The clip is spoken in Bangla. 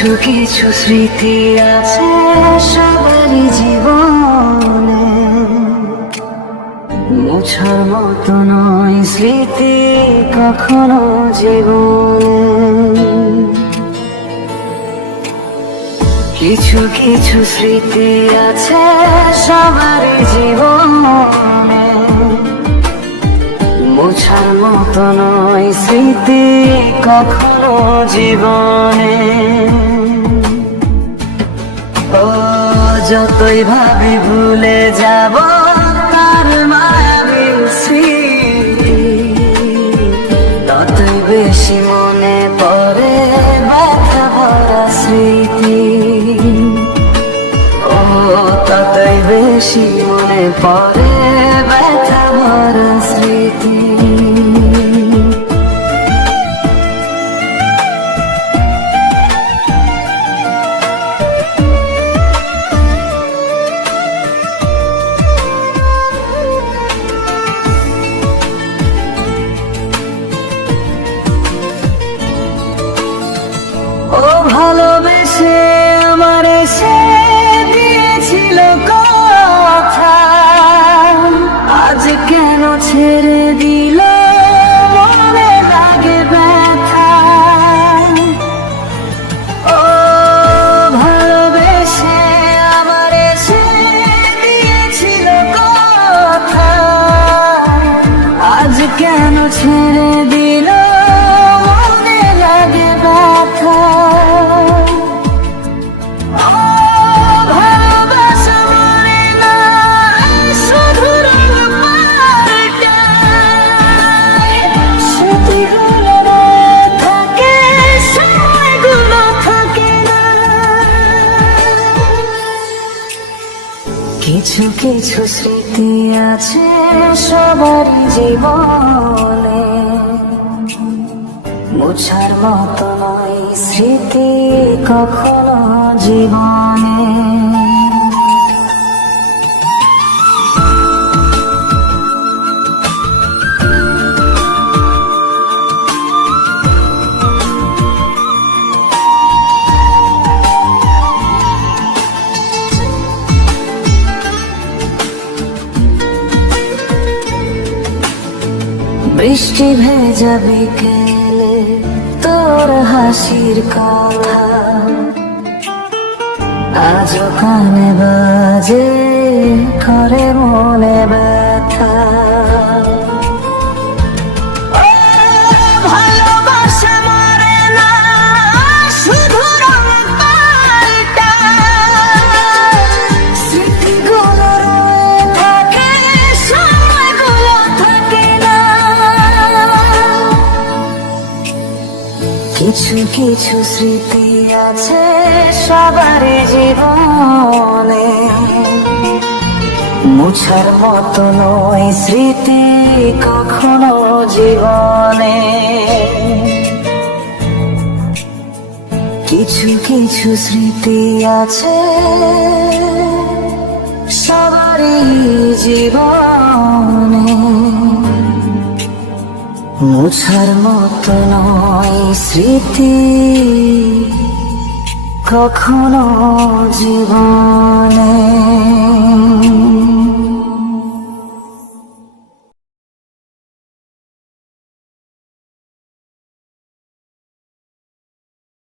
কিছু কিছু স্মৃতি আছে সবারই জীবনে, মোছার মতো নয় স্মৃতি কখনো জীবনে। কিছু কিছু স্মৃতি আছে সবারই জীবনে, মোছার মতো নয় স্মৃতি কখনো জীবনে। ও যতই ভাবি ভুলে যাব তার মায়াবী স্মৃতি, ততই বেশি মনে পড়ে ব্যথা ভরা স্মৃতি। ও ততই বেশি মনে পড়ে ব্যথা ভরা স্মৃতি। ও ভালোবেসে আমার এসে দিয়েছিল কথা, আজ কেন ছেড়ে দিল মনে লাগে ব্যথা। ও ভালোবেসে আমার এসে দিয়েছিল কথা, আজ কেন ছেড়ে দিল মনে লাগে ব্যথা। কিছু কিছু স্মৃতি আছে সবারই জীবনে, মোছার মতো নয় স্মৃতি কখনো জীবনে। বৃষ্টি ভেজা বিকেলে তোর হাসির কথা আজও কানে বাজে, করে মনে ব্যথা। ভালোবাসা মরে না, শুধু রং পাল্টায়, স্মৃতিগুলো রয়ে থাকে, সময়গুলো থাকে না। কিছু কিছু স্মৃতি আছে সবারই জীবনে, মোছার মতো নয় স্মৃতি কখনো জীবনে। কিছু কিছু স্মৃতি আছে সবারই জীবনে, মোছার মতো নয় স্মৃতি কখনো জীবন।